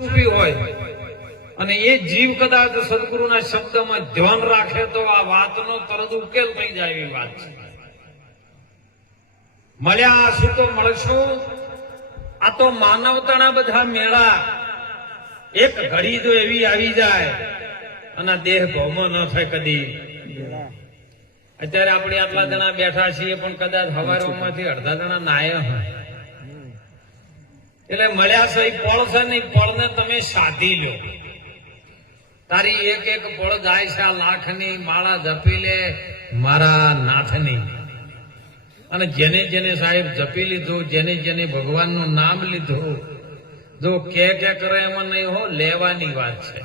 રૂપી હોય અને એ જીવ કદાચ સદગુરુના શબ્દમાં ધ્યાન રાખે તો આ વાતનો તરત ઉકેલ થઈ જાય એવી વાત છે. મળ્યા શું તો મળશું. આ તો માનવતાના બધા મેળા એક ઘડી જો એવી આવી જાય અને દેહ ભૌમો ન થાય કદી. અત્યારે આપણે આટલા જણા બેઠા છીએ પણ કદાચ હવારોમાંથી અડધા જણા નાયા હોય એટલે મળ્યા છે પળ છે ને પળને તમે સાધી લો. તારી એક એક પળ જાય છે આ લાખની માળા જપી લે મારા નાથની. અને જેને જેને સાહેબ જપી લીધું, જેને જેને ભગવાનનું નામ લીધું, જો કે કરે એમાં નહીં હો, લેવાની વાત છે.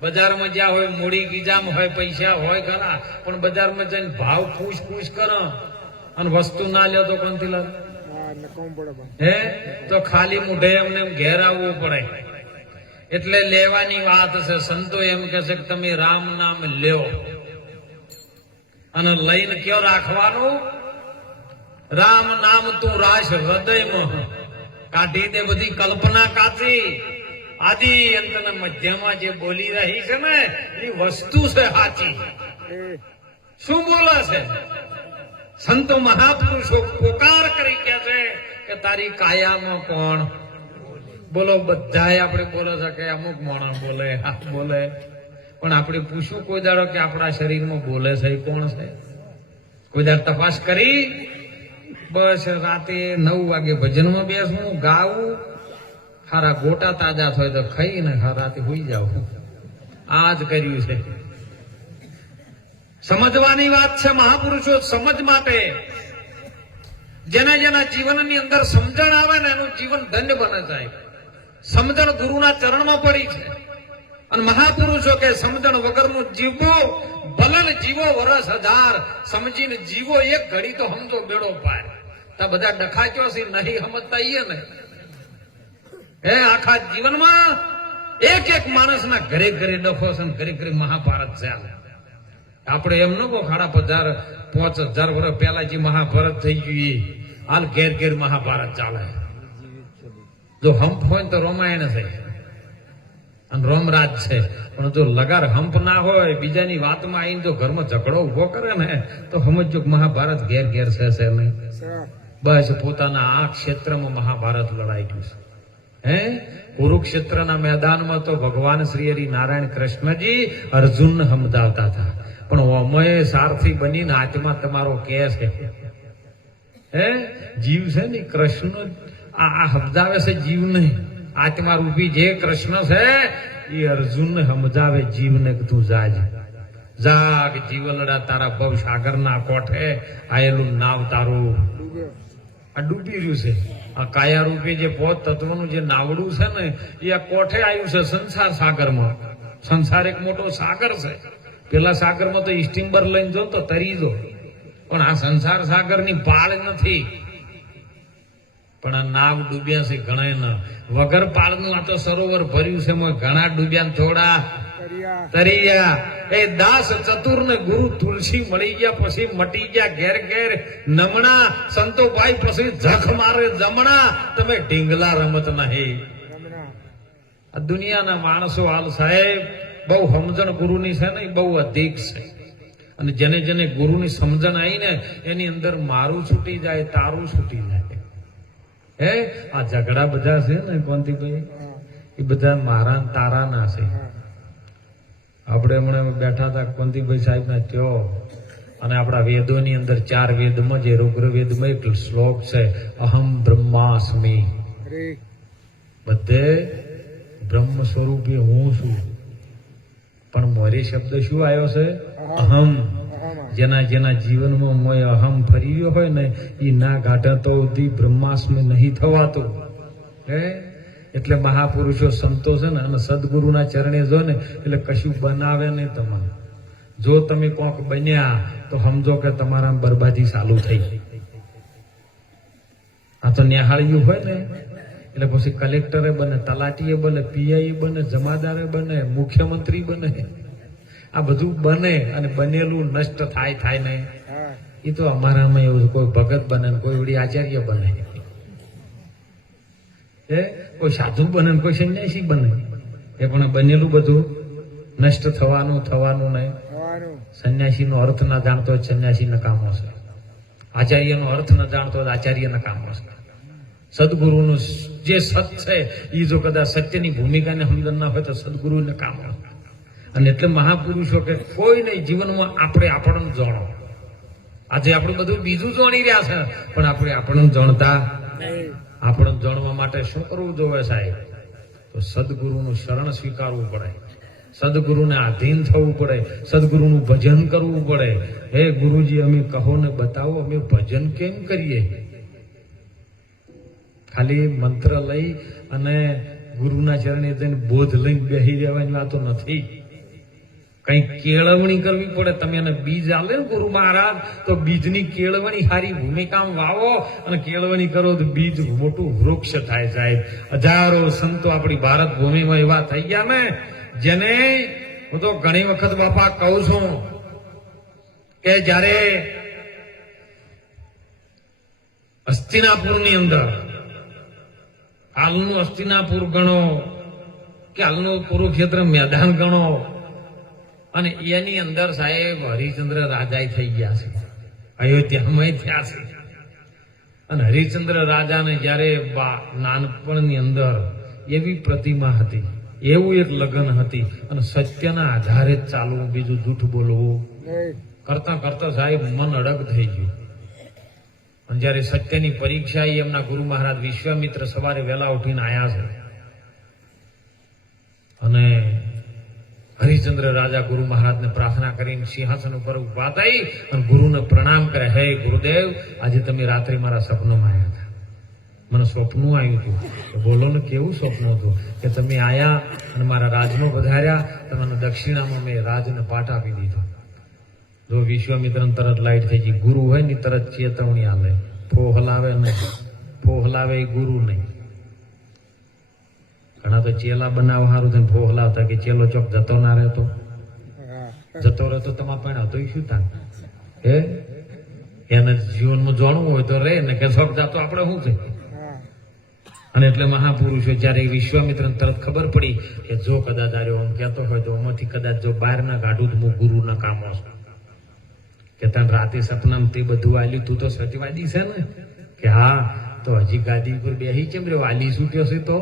બજારમાં જ્યાં હોય મૂડી ગીજામ હોય પૈસા હોય ખરા પણ બજારમાં જઈને ભાવ પૂછ કરો અને વસ્તુ ના લ્યો તો કોણથી લાવ? હે તો ખાલી મુઢે એમને ઘેર આવવું પડે. એટલે લેવાની વાત છે. સંતો એમ કે છે કે તમે રામ નામ લ્યો અને લઈને કયો રાખવાનું? રામ નામ તું રાશ હૃદયમાં કાઢી દે બધી કલ્પના કાચી. આદિ અંત મધ્યમાં જે બોલી રહી છે ને એ વસ્તુ છે સાચી. શું બોલે છે? સંતો મહાપુરુષો પોકાર કરી કે છે કે તારી કાયામાં કોણ બોલો? બધાય આપણે બોલે છે કે અમુક માણસ બોલે બોલે પણ આપણે પૂછવું કોઈ દાડો કે આપણા શરીરમાં બોલે છે એ કોણ છે? કોઈ દાડો તપાસ કરી? બસ રાતે 9 વાગે ભજનમાં બેસવું, ગાવું, ખારા ગોટા તાજા થાય તો ખાઈને રાતે હોઈ જાવ. આ જ કર્યું છે. સમજવાની વાત છે. મહાપુરુષો સમજ માટે જેના જેના જીવનની અંદર સમજણ આવે ને એનું જીવન ધન્ય બને જાય. સમજણ ગુરુના ચરણમાં પડી છે અને મહાપુરુષો કે સમજણ વગરનું જીવવું ભલન જીવો વરસ 1000. સમજીને જીવો એક ઘડી તો સમજો બેડો પાર. તો બધા ડખાચ્યો છે નહીં સમજતા ઈએ ને. હે આખા જીવનમાં એક એક માણસના ઘરે ઘરે ડખો છે, ઘરે ઘરે મહાભારત છે. આપણે એમ ન કહો ખાડા 5000 વર્ષ પહેલા જે મહાભારત થઈ ગયું હાલ ઘેર ઘેર મહાભારત ચાલે. જો હંપ હોય તો રામાયણ છે અને રોમરાજ છે. પણ જો લગાર હંપ ના હોય બીજાની વાતમાં આવીને જો ઘરમાં ઝઘડો ઉભો કરે ને તો સમજો મહાભારત ઘેર ઘેર છે નહીં. બસ પોતાના આ ક્ષેત્રમાં મહાભારત લડાઈ ગયું છે. હે કુરુક્ષેત્રના મેદાનમાં તો ભગવાન શ્રી હરિ નારાયણ કૃષ્ણજી અર્જુનને સમજાવતા હતા પણ ઓમય સારથી બનીને આત્મા તમારો કે છે. હે જીવ છે ને કૃષ્ણ આ સમજાવે છે જીવ નહીં. આત્મા રૂપી જે કૃષ્ણ છે એ અર્જુનને સમજાવે જીવને કે તું જાગ જીવલડા તારા ભવ સાગરના કોઠે આયેલું નાવ તારું આ ડૂબી રહ્યું છે. આ કાયા રૂપી જે પોત તત્વનું જે નાવડું છે ને એ આ કોઠે આવ્યું છે સંસાર સાગરમાં. સંસાર એક મોટો સાગર છે. પેલા સાગરમાં તો સ્ટીમર લઈને જો તો તરી જો પણ આ સંસાર સાગરની પાળ નથી. પણ આ નાવ ડૂબ્યા છે ઘણા વગર પાળનું આ તો સરોવર ભર્યું છે ઘણા ડૂબ્યા થોડા તરિયા. એ દાસ ચતુર ને ગુરુ તુલસી મળી ગયા પછી મટી ગયા ઘેર ઘેર નમણા. સંતો ભાઈ પછી જખ મારે જમણા. તમે ઢીંગલા રમત નહીં. આ દુનિયાના માણસો હાલ સાહેબ બહુ સમજણ ગુરુની છે ને બહુ અધિક છે. અને જેને જેને ગુરુની સમજણ આવી ને એની અંદર મારું છૂટી જાય તારું છૂટી જાય. હે આ ઝઘડા બધા છે ને કોંતીભાઈ એ બધા મારા તારા ના છે. આપણે હમણાં બેઠા હતા કોંતીભાઈ સાહેબ ના ત્યો અને આપણા વેદોની અંદર 4 વેદમાં જે ઋગ્વેદમાં એક શ્લોક છે અહમ બ્રહ્માસ્મિ. બધે બ્રહ્મ સ્વરૂપે હું છું પણ મોરી શબ્દ શું આવ્યો છે? અહમ. જેના જેના જીવનમાં મોય અહમ ફરી ગયો હોય ને એ ના ગાઢા તો બ્રહ્માસ્મિ નહીં થવાતું. હે એટલે મહાપુરુષો સંતો છે ને અને સદગુરુના ચરણે જો ને એટલે કશું બનાવે નહીં તમારે. જો તમે કોક બન્યા તો સમજો કે તમારા બરબાદી ચાલુ થઈ. આ તો નિહાળ્યું હોય ને એટલે પછી કલેક્ટરે બને, તલાટીએ બને, પીઆઈ બને, જમાદારે બને, મુખ્યમંત્રી બને. આ બધું બને અને બનેલું નષ્ટ થાય નહીં. એ તો અમારામાં એવું કોઈ ભગત બને કોઈ વળી આચાર્ય બને. કોઈ સાધુ બને ને કોઈ સંન્યાસી બને, એ પણ બનેલું બધું નષ્ટ થવાનું નહીં. સંન્યાસીનો અર્થ ના જાણતો હોય સંન્યાસી નકામો છે, આચાર્યનો અર્થ ન જાણતો હોય આચાર્ય નકામો છે. સદગુરુનું જે સત છે એ જો કદાચ સત્યની ભૂમિકાને સમજણ ના હોય તો સદગુરુ નકામો. અને એટલે મહાપુરુષો કે કોઈ નહીં જીવનમાં આપણે આપણને જાણો. આજે આપણે બધું બીજું જાણી રહ્યા છે પણ આપણે આપણને જાણતા. આપણને જાણવા માટે શું કરવું જોઈએ સાહેબ? તો સદગુરુનું શરણ સ્વીકારવું પડે, સદગુરુને આધીન થવું પડે, સદગુરુનું ભજન કરવું પડે. હે ગુરુજી અમે કહો ને બતાવો, અમે ભજન કેમ કરીએ? ખાલી મંત્ર લઈ અને ગુરુના ચરણે જઈને બોધ લઈને બેસી રહેવાની વાતો નથી. કઈ કેળવણી કરવી પડે. તમે એને બીજ આલે ને ગુરુ મહારાજ, તો બીજની કેળવણી સારી ભૂમિકામાં વાવો અને કેળવણી કરો તો બીજ મોટું વૃક્ષ થાય સાહેબ. હજારો સંતો આપણી ભારત ભૂમિમાં એવા થઈ ગયા ને જેને હું તો ઘણી વખત બાપા કહું છું કે જયારે હસ્તિનાપુરની અંદર હાલનું હસ્તિનાપુર ગણો કે હાલનું કુરુક્ષેત્ર મેદાન ગણો, અને એની અંદર સાહેબ હરિચંદ્ર રાજા થઈ ગયા છે, અયોધ્યામાં થયા છે. અને હરિચંદ્ર રાજાને જયારે નાનપણની અંદર એવી પ્રતિમા હતી, એવું એક લગ્ન હતી, અને સત્યના આધારે જ ચાલવું, બીજું જૂઠ બોલવું કરતા કરતા સાહેબ મન અડગ થઈ ગયું. અને જયારે સત્યની પરીક્ષા એમના ગુરુ મહારાજ વિશ્વામિત્ર સવારે વહેલા ઉઠીને આયા છે, અને હરિચંદ્ર રાજા ગુરુ મહારાજને પ્રાર્થના કરીને સિંહાસન ઉપર ઉભા થઈ અને ગુરુને પ્રણામ કરે. હે ગુરુદેવ, આજે તમે રાત્રે મારા સપનામાં આવ્યા હતા, મને સ્વપ્નું આવ્યું હતું. બોલો ને કેવું સ્વપ્ન હતું? કે તમે આયા અને મારા રાજમાં પધાર્યા, તમને દક્ષિણામાં મેં રાજને પાઠ આપી દીધો. જો વિશ્વામિત્ર તરત લાઈટ થઈ ગઈ. ગુરુ હોય ને તરત ચેતવણી આલે, ફોહલાવે નહીં, ફોહલાવે એ ગુરુ નહીં. ઘણા તો ચેલા બનાવવા સારું થઈને ફોહલાવતા કે ચેલો ચોક જતો ના રહેતો, જતો રહેતો તમારે પણ હતો શું થાય? હે એને જીવનમાં જાણવું હોય તો રે ને, કે શોખ જતો આપણે શું છે? અને એટલે મહાપુરુષો જયારે વિશ્વામિત્ર તરત ખબર પડી કે જો કદાચ આર્યો આમ કહેતો હોય તો આમાંથી કદાચ જો બહાર ના કાઢું તો હું ગુરુ ના કામો છું. કે તને રાતે સપનામાં તે બધું આલ્યું, તું તો સત્યવાદી છે ને? કે હા, તો હજી ગાદી ઉપર બેસી કેમ રહ્યો? આલી છૂટ્યો છે તો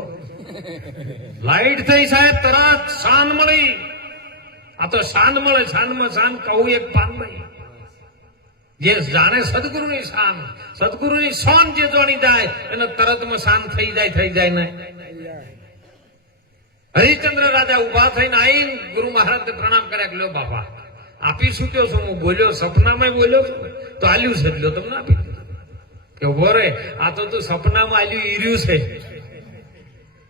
લાઈટ થઈ સાહેબ, તરત શાન મળી. આ તો શાન મળે, શાનમાં શાન કહું એક પાનભાઈ જે જાણે સદગુરુની શાન, સદગુરુની શાન જે જાણી જાય એને તરતમાં શાન થઈ જાય ને. હરિચંદ્ર રાજા ઉભા થઈને આવીને ગુરુ મહારાજને પ્રણામ કર્યા કે લ્યો બાપા આપી છૂટ્યો છું, હું બોલ્યો સપનામાં બોલ્યો છું તો આલ્યું છે, લ્યો તમને આપી દીધું. કે ઉભો રે, આ તો તું સપનામાં આલ્યું ઈર્યું છે.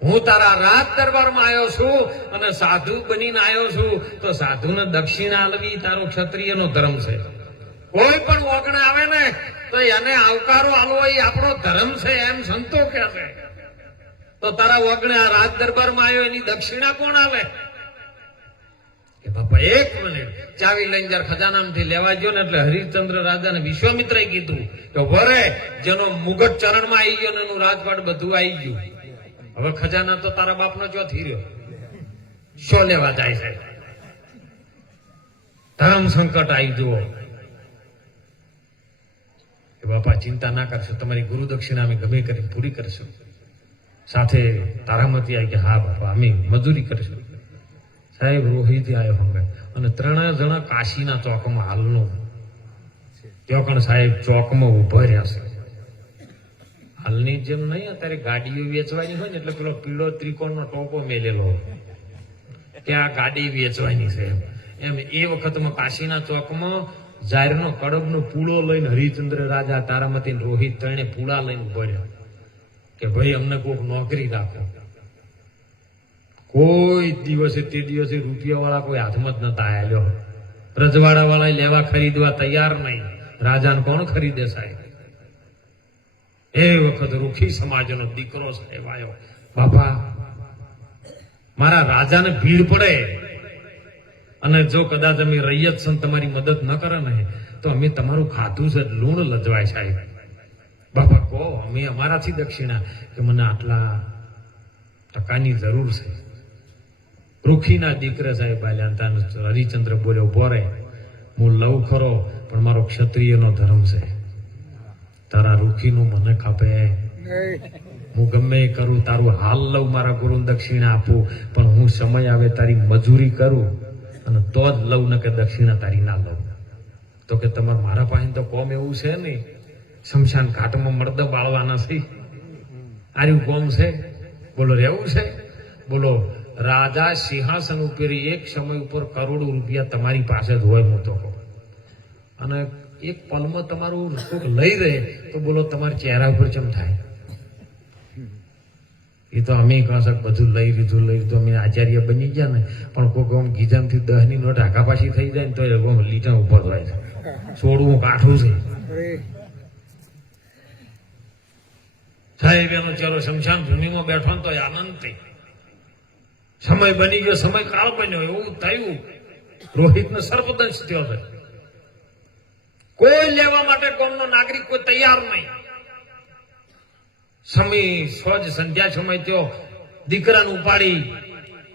હું તારા રાજ દરબારમાં આવ્યો છું અને સાધુ બનીને આવ્યો છું, તો સાધુને દક્ષિણા આલવી તારો ક્ષત્રિયનો ધર્મ છે. કોઈ પણ ઓગણ આવે ને તો એને આવકારો આલવો એ આપણો ધર્મ છે એમ સંતો કહે છે. તો તારા ઓગણે આ રાજ દરબારમાં આવ્યો એની દક્ષિણા કોણ આવે? કે બાપા એક મિનિટ, ચાવી લઈને જયારે ખજાનામાંથી લેવા ગયો ને એટલે હરિશ્ચંદ્ર રાજાને વિશ્વામિત્રએ કીધું કે ભરે જેનો મુગટ ચરણમાં આવી ગયો ને એનું રાજપાટ બધું આવી ગયું, હવે ખજાના તો તારા બાપનો ચોથી રહ્યો, શો લેવા જાય છે? ધર્મ સંકટ આવી જુઓ. બાપા ચિંતા ના કરશો, તમારી ગુરુ દક્ષિણા અમે ગમે કરીને પૂરી કરશું. સાથે તારામતી આવી કે હા બાપા અમે મજૂરી કરીશું. સાહેબ રોહિત આવ્યો હંગે અને 3 જણા કાશીના ચોકમાં હાલનું ચોકણ સાહેબ ચોકમાં ઉભા રહ્યા છે. હાલની જેમ નહીં અત્યારે ગાડીઓ વેચવાની હોય ને એટલે પેલો પીળો ત્રિકોણનો ટોપો મેલેલો હોય કે આ ગાડી વેચવાની છે એમ. એ વખતમાં કાશીના ચોકમાં જાહેરનો કડબનો પૂળો લઈને હરિચંદ્ર રાજા તારામતી રોહિત 3 પૂળા લઈને ઉભા રહ્યા કે ભાઈ અમને કોઈક નોકરી રાખો. કોઈ દિવસે તે દિવસે રૂપિયા વાળા કોઈ હાથમાં જ નતા આવેલો, રજવાડા વાળા લેવા ખરીદવા તૈયાર નહીં. રાજાને કોણ ખરીદે સાહેબ? એ વખત રૂખી સમાજનો દીકરો સાહેબ આવ્યો. બાપા મારા રાજાને ભીડ પડે અને જો કદાચ અમે રૈયત સંત તમારી મદદ ન કરે ને તો અમે તમારું ખાધું છે લૂણ લજવાય સાહેબ. બાપા કહો અમે અમારાથી દક્ષિણા કે મને આટલા ટકાની જરૂર છે. રૂખીના દીકરા સાહેબ આલ્યા હરિચંદ્ર બોલ્યો, ઉભો રહે, હું લઉં ખરો પણ મારો ક્ષત્રિયનો ધર્મ છે. તારા રૂખીનું મને ખપે. હું ગમે એ કરું, તારું હાલ લઉં, મારા ગુરુ દક્ષિણા આપું, પણ હું સમય આવે તારી મજૂરી કરું અને તો જ લઉં, ને કે દક્ષિણા તારી ના લઉં. તો કે તમારે મારા પાસે તો કોમ એવું છે નહીં, શમશાન ઘાટમાં મર્દ બાળવાના છે, આર્યું કોમ છે? બોલો રહેવું છે? બોલો રાજા સિંહાસન ઉપર એક સમય ઉપર કરોડો રૂપિયા તમારી પાસે જ હોય, હું તો કહું, અને એક પલમાં તમારું લઈ રહે તો બોલો તમારા ચહેરા ઉપર ચમ થાય? એ તો અમે કહે બધું લઈ લીધું અમે આચાર્ય બની ગયા ને, પણ કોઈક આમ ગીજામથી 10 ની નોટ આગા પાછી થઈ જાય ને તો એ લીટા ઉપર હોય છે. છોડવું કાઠું છે સાહેબ. એનો ચલો શમશાન ભૂમિમાં બેઠો ને તો આનંદ થઈ. સમય બની ગયો, સમય કાળ બન્યો, એવું થયું. રોહિતનો સર્પદંશ થયો છે. કોઈ લેવા માટે ગામનો નાગરિક કોઈ તૈયાર નહીં. સમય સોજ સંધ્યા સમય થયો, દીકરાને ઉપાડી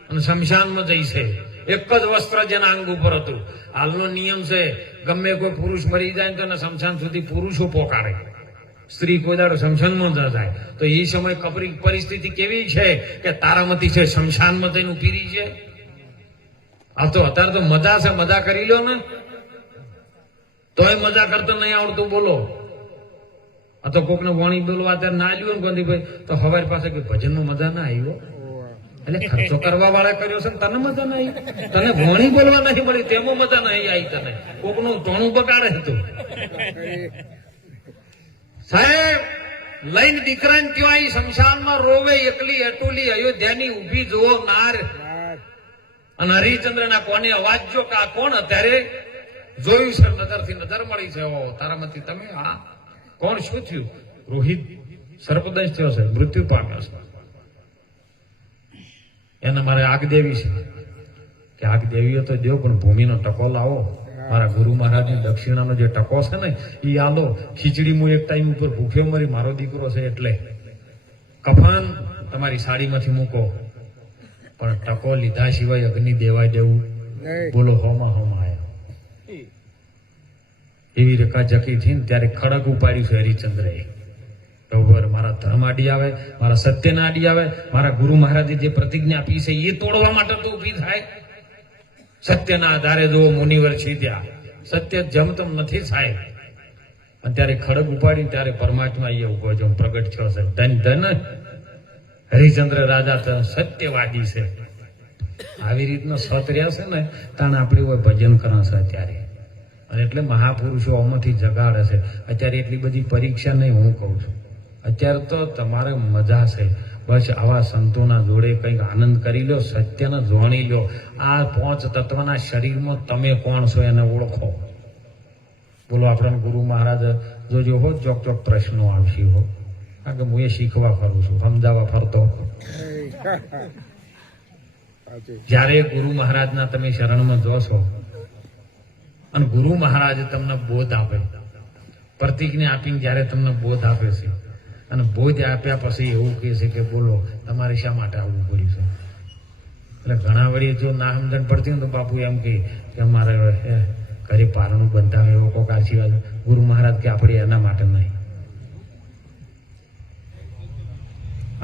અને શમશાનમાં જઈશે. એક જ વસ્ત્ર જેના અંગ ઉપર હતું. હાલનો નિયમ છે, ગમે કોઈ પુરુષ મરી જાય તો શમશાન સુધી પુરુષો પોકારે, સ્ત્રી કોઈ દાડો શમશાનમાં ન જાય. તો એ સમય કપરી પરિસ્થિતિ કેવી છે કે તારામતી છે શમશાનમાં જઈને પીરી છે. આ તો અત્યારે તો મજા છે, મજા કરી લો ને, તોય મજા કરતો નહીં આવડતું. બોલો આ તો કોકને વાણી બોલવા અત્યારે ના લ્યું ને ગોંધીભાઈ તો હવારી પાસે કે ભજનમાં મજા ના આવ્યો, એટલે ખર્ચો કરવા વાળા કર્યો છે, તને મજા ના આવી, તને વાણી બોલવા નહીં મળી તેમાં મજા નહીં આવી, તને કોકનું ટોણું બગાડે હતું. સાહેબ લઈને દીકરાને ત્યાં આવી શમશાનમાં રોવે, એકલી અટુલી અયોધ્યાની ઉભી જુઓ નાર. અને હરિચંદ્રના કોને અવાજ જો કે આ કોણ? અત્યારે જોયું છે, નજરથી નજર મળી છે. ઓ તારામાંથી તમે આ કોણ? શું થયું? રોહિત સર્પદંશ થયો છે, મૃત્યુ પામ્યો છે. એને મારે આગદેવી છે કે આગદેવીઓ તો દેવ, પણ ભૂમિનો ટકો લાવો. મારા ગુરુ મહારાજની દક્ષિણાનો જે ટકો છે ને એ આલો. ખીચડી હું એક ટાઈમ ઉપર ભૂખ્યો મરી, મારો દીકરો છે એટલે. કફાન તમારી સાડીમાંથી મૂકો, પણ ટકો લીધા સિવાય અગ્નિ દેવાય દેવું. બોલો હોમાં હોમાં આયા. એવી રેખા જકી થી ને ત્યારે ખડક ઉપાડ્યું છે હરિચંદ્રએ. બરોબર, મારા ધર્મ આડી આવે, મારા સત્યના આડી આવે, મારા ગુરુ મહારાજે જે પ્રતિજ્ઞા આપી છે એ તોડવા માટે તો ઉભી થાય. સત્યના આધારે જો મુનિવર છીત્યા, સત્ય જમતમ નથી સાહેબ. અને ત્યારે ખડક ઉપાડી ત્યારે પરમાત્મા એ ઉભો જો પ્રગટ થયો છે. ધન ધન હરિચંદ્ર રાજા સત્યવાદી છે. આવી રીતનો સત રહ્યા છે ને તાણ આપણે ભજન કરવા છે અત્યારે. અને એટલે મહાપુરુષો આમાંથી જગાડે છે. અત્યારે એટલી બધી પરીક્ષા નહીં, હું કહું છું. અત્યારે તો તમારે મજા છે, બસ આવા સંતોના જોડે કંઈક આનંદ કરી લો, સત્યને જોણી લો. આ 5 તત્વના શરીરમાં તમે કોણ છો એને ઓળખો. બોલો આપણને ગુરુ મહારાજ જોજો હો, ચોક ચોક પ્રશ્નો આવશે હો, કારણ કે હું એ શીખવા ફરું છું, સમજાવવા ફરતો. જ્યારે ગુરુ મહારાજના તમે શરણમાં જોશો અને ગુરુ મહારાજ તમને બોધ આપે, પ્રતિજ્ઞા આપીને જયારે તમને બોધ આપે છે અને બોધ આપ્યા પછી એવું કહે છે કે બોલો તમારે શા માટે આવવું પડ્યું છે. એટલે ઘણા વળી જો ના સમજણ પડતી હોય તો બાપુ એમ કે અમારે ઘરે પારણું બંધાવે એવો કોઈક આશીર્વાદ. ગુરુ મહારાજ કે આપણે એના માટે નહીં,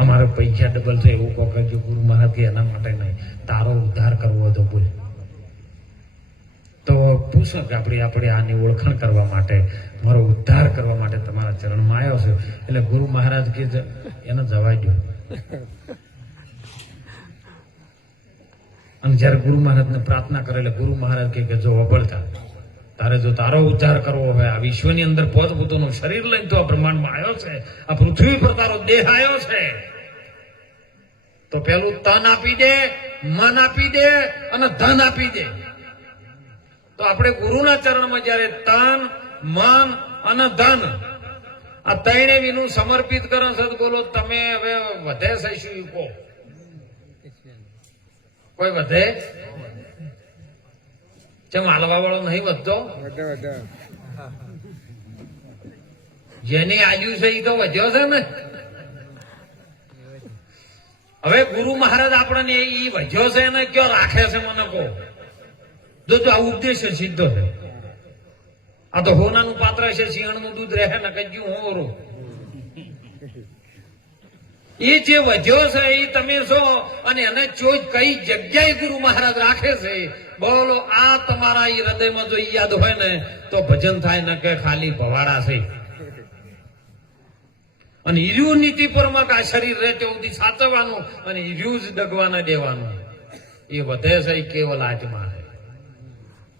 અમારે પૈસા ડબલ છે એવું કોઈક. ગુરુ મહારાજ કે એના માટે નહીં, તારો ઉદ્ધાર કરવો હતો બોલ. તો પૂછો કે આપણે આની ઓળખાણ કરવા માટે, મારો ઉદ્ધાર કરવા માટે તમારા ચરણમાં આવ્યો છે. એટલે ગુરુ મહારાજ કે એને જવા દો. અને જયારે ગુરુ મહારાજને પ્રાર્થના કરે એટલે ગુરુ મહારાજ કે જો વપરતા તારે જો તારો ઉદ્ધાર કરવો હોય, આ વિશ્વની અંદર પોતપોતાનું શરીર લઈને તો આ બ્રહ્માંડમાં આવ્યો છે, આ પૃથ્વી પર તારો દેહ આવ્યો છે, તો પેલું તન આપી દે, મન આપી દે અને ધન આપી દે. તો આપણે ગુરુના ચરણમાં જયારે તન, મન અને ધન આ ત્રણે વિનું સમર્પિત કરો છો, બોલો તમે હવે વધે છે શું કહો? કોઈ વધે? જેમ હાલવા વાળો નહીં વધતો, જેની આજુ છે એ તો વધ્યો છે ને. હવે ગુરુ મહારાજ આપણને ઈ વજ્યો છે ને કયો રાખે છે મને કહો. જો આ ઉપદેશ સિદ્ધો છે. આ તો હોનાનું પાત્ર છે, સિંહણનું દૂધ રહે ને કજ્યું હોરું. એ જે વધ્યો છે એ તમે છો, અને એને કઈ જગ્યાએ ગુરુ મહારાજ રાખે છે બોલો. આ તમારા એ હૃદયમાં જો યાદ હોય ને તો ભજન થાય ને કે ખાલી ભવાડા છે. અને ઈર્યુ નીતિ પરમાક આ શરીર રહે ત્યાં સુધી સાચવવાનું અને ઈર્યુ જ ડગવાને દેવાનું. એ વધે છે એ કેવલ આત્મા છે.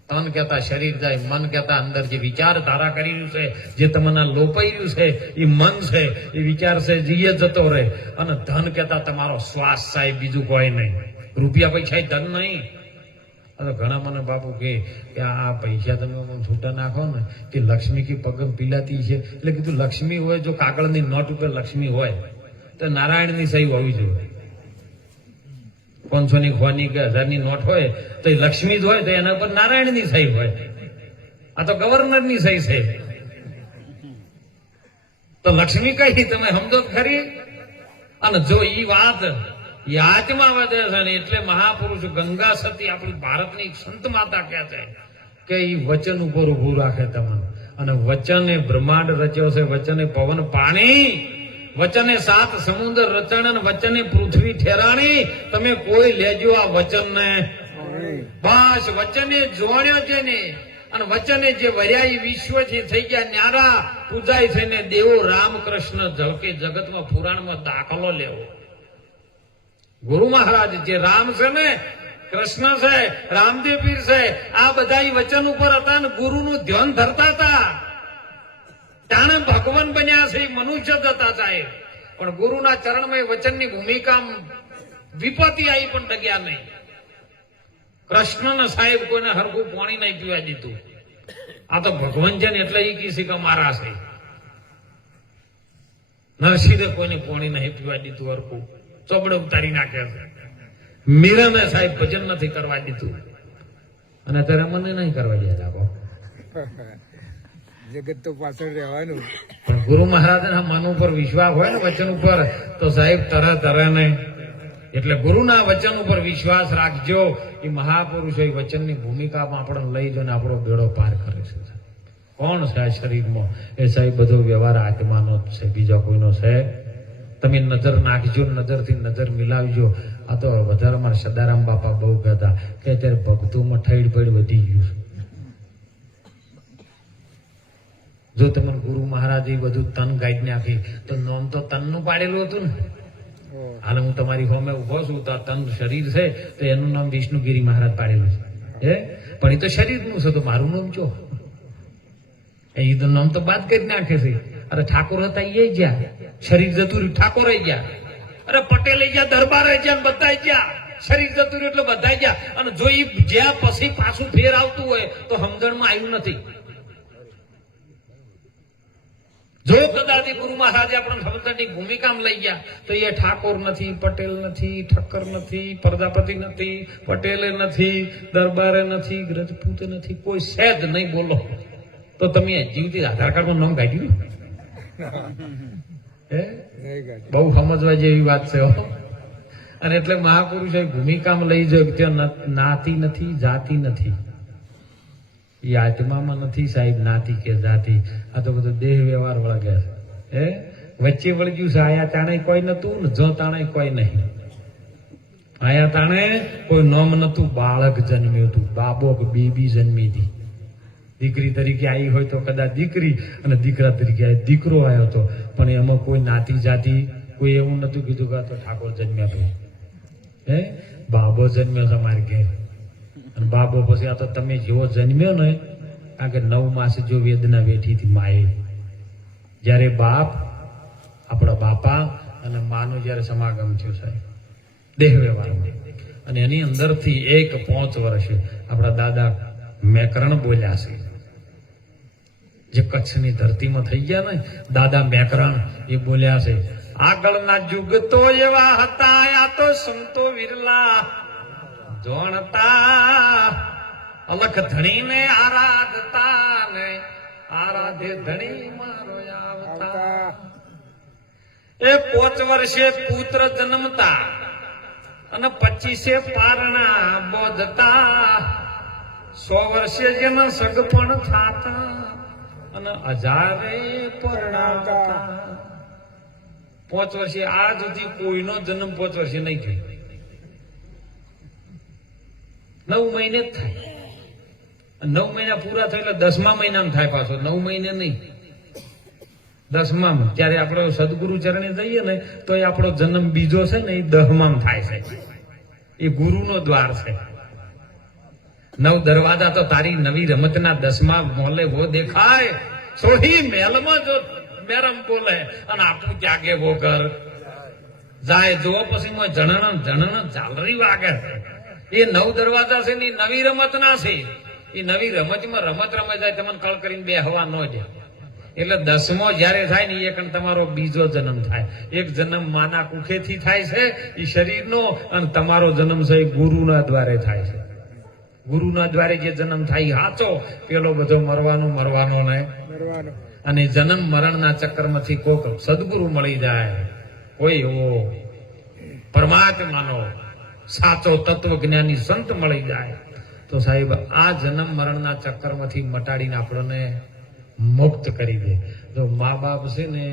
તન કહેતા શરીર જાય, મન કહેતા અંદર જે વિચાર ધારા કરી રહ્યું છે, જે તમને લોપાઈ રહ્યું છે એ મન છે, એ વિચાર છે જે જતો રહે. અને ધન કહેતા તમારો શ્વાસ થાય, બીજું કોઈ નહીં. રૂપિયા પૈસા ધન નહીં. ઘણા મને બાપુ કે આ પૈસા તમે છૂટા નાખો ને કે લક્ષ્મી કી પગમ પીલાતી છે. એટલે કીધું લક્ષ્મી હોય, જો કાગળની નોટ ઉપર લક્ષ્મી હોય તો નારાયણની સહી હોવી જોઈએ. 500 ની ખોની કે 1000 ની નોટ હોય તો એ લક્ષ્મી જ હોય તો એના પર નારાયણની સહી હોય. આ તો ગવર્નરની સહી છે. તો લક્ષ્મી કઈ તમે સમજો ખરી. અને જો ઈ વાત એ આત્મા વધે છે ને એટલે મહાપુરુષ ગંગા સતી આપણી ભારતની સંત માતા કહે છે કે એ વચન ઉપર ઉભું રાખે તમને. અને વચને બ્રહ્માંડ રચ્યો છે, વચને પવન પાણી, વચને 7 સમુદ્ર રચણ, વચને પૃથ્વી ઠેરાણી. તમે કોઈ લેજો આ વચન ને, બસ વચને જોડ્યો છે ને. અને વચને જે વર્યા એ વિશ્વ છે થઈ ગયા ન્યારા, પૂજાય થઈને દેવો રામકૃષ્ણ ઝળકે જગતમાં પુરાણમાં દાખલો લેવો. ગુરુ મહારાજ જે રામ છે ને, કૃષ્ણ છે, રામદેવ પીર છે, આ બધા વચન ઉપર હતા ને ગુરુનું ધ્યાન ધરતા હતા. જાણે ભગવાન બન્યા છે, મનુષ્ય જ હતા સાહેબ. પણ ગુરુના ચરણમાં વચનની ભૂમિકા વિપત્તિ આવી પણ ડગ્યા નહીં. કૃષ્ણને સાહેબ કોઈને હરખું પાણી નહીં પીવા દીધું. આ તો ભગવાન છે ને એટલે એ કિસી કા મારા છે. નરસિંહે કોઈને પાણી નહીં પીવા દીધું હરખું, ચોપડે ઉતારી નાખે છે. મીરાને સાહેબ ભજન નથી કરવા દીધું, અને અત્યારે મને નહીં કરવા દે. જગત તો પાછળ રહેવાનું. પણ ગુરુ મહારાજના મન ઉપર વિશ્વાસ હોય ને વચન ઉપર તો સાહેબ તરહ ને. એટલે ગુરુના વચન ઉપર વિશ્વાસ રાખજો. એ મહાપુરુષો એ વચનની ભૂમિકામાં આપણને લઈ જઈને આપણો બેડો પાર કરે છે. કોણ છે આ શરીરમાં? એ સાહેબ બધો વ્યવહાર આત્માનો જ છે, બીજો કોઈનો છે. તમે નજર નાખજો, નજરથી નજર મિલાવજો. આ તો વધારે મારા સદારામ બાપા બહુ કહેતા કે અત્યારે ભક્તોમાં ઠેડ પડ વધી ગયું છે. જો તમે ગુરુ મહારાજ એ બધું તન ગાઈડ નાખી તો નોમ તો તનનું પાડેલું હતું ને. હાલ હું તમારી હોમે ઉભો છું તો તન શરીર છે તો એનું નામ વિષ્ણુગીરી મહારાજ પાડેલું છે. પણ એ તો શરીરનું છે, તો મારું નામ ચો એ તો નામ તો બાદ કરી નાખે છે. અરે ઠાકોર હતા એ ગયા, શરીર જતું રહ્યું, ઠાકોર ગયા. અરે પટેલ ગયા, દરબાર ગયા, બધા ગયા. શરીર જતું રહ્યું એટલે બધા ગયા. અને જો એ જ્યાં પછી પાછું ફેર આવતું હોય તો સમજણમાં આવ્યું નથી. જો કદાચ ગુરુ મહારાજે આપણને સમજણની ભૂમિકામાં લઈ ગયા તો એ ઠાકોર નથી, પટેલ નથી, ઠક્કર નથી, પ્રજાપતિ નથી, પટેલે નથી, દરબારે નથી, રજપૂત નથી, કોઈ સહેજ નહીં બોલો તો તમે જીવતી આધાર કાર્ડમાં નામ કાઢ્યું. બહુ સમજવા જેવી વાત છે. અને એટલે મહાપુરુષો ભૂમિકામાં લઈ જાય ત્યાં નાતી નથી, જાતિ નથી. એ આત્મામાં નથી સાહેબ નાતી કે જાતિ. આ તો બધો દેહ વ્યવહાર વળગે છે. વચ્ચે વળગ્યું છે. આયા તાણે કોઈ નતું ને જો તાણે કોઈ નહીં. આયા તાણે કોઈ નામ નતું, બાળક જન્મ્યું હતું, બાબો કે બેબી જન્મી હતી. દીકરી તરીકે આવી હોય તો કદાચ દીકરી, અને દીકરા તરીકે દીકરો આવ્યો હતો. પણ એમાં કોઈ નાતી જાતિ કોઈ એવું નતું કીધું કે તો ઠાકોર જન્મ્યા હતો. બાબો જન્મ્યો છે મારી ઘેર. અને બાબો પછી આ તો તમે જેવો જન્મ્યો ને, કારણ કે 9 માસ જો વેદના વેઠી હતી માએ. જયારે બાપ આપણા બાપા અને માનું જયારે સમાગમ થયો સાહેબ દેહ વ્યવહારમાં, અને એની અંદરથી 1-5 વર્ષે આપણા દાદા મેકરણ બોલ્યા છે. જે કચ્છની ધરતીમાં થઈ ગયા ને દાદા મેકરણ, એ બોલ્યા છે આગળના યુગ તો એવા હતા, આ તો સંતો વિરલા જોણતા, અલખ ધણીને આરાધતા ને આરાધે ધણી મારો આવતા. એ 5 વર્ષે પુત્ર જન્મતા અને 25 પારણા બોધતા 100 વર્ષે જેના સગપણ થાતા અને 1000 પરણાવતા 5 વર્ષે આજ સુધી કોઈનો જન્મ 5 વર્ષે નહીં થયો. 9 મહિને જ થાય. 9 મહિના પૂરા થાય એટલે 10મા મહિનામાં થાય પાછો. 9 મહિને નહીં, 10માં. ત્યારે આપણો સદગુરુ ચરણે જઈએ ને તો એ આપણો જન્મ બીજો છે ને એ 10માં થાય છે. એ ગુરુનો દ્વાર છે. 9 દરવાજા તો તારી નવી રમતના 10માં મોલે વો દેખાય. છોડી મહેલમાં જો મેરમ બોલે અને આપણું ત્યાગે વો ઘર જાય. જો પછી જણણ જણણ ઝાલરી વાગે. એ 9 દરવાજા છે ને નવી રમત ના છે. એ નવી રમતમાં રમત રમે જાય તમને કળ કરીને બેહવા ન જાય. એટલે 10મો જયારે થાય ને એ કણ તમારો બીજો જન્મ થાય. એક જન્મ માના કુખેથી થાય છે એ શરીરનો, અને તમારો જન્મ છે એ ગુરુના દ્વારે થાય છે. ગુરુના દ્વારે જે જન્મ થાય હાચો, પેલો બધો મરવાનો ને. મરવાનો. અને જન્મ મરણના ચક્કરમાંથી કોક સદગુરુ મળી જાય, કોઈ એવો પરમાત્માનો સાચો તત્વજ્ઞાની સંત મળી જાય તો સાહેબ આ જન્મ મરણના ચક્કરમાંથી મટાડીને આપણને મુક્ત કરી દે. જો મા બાપ છે ને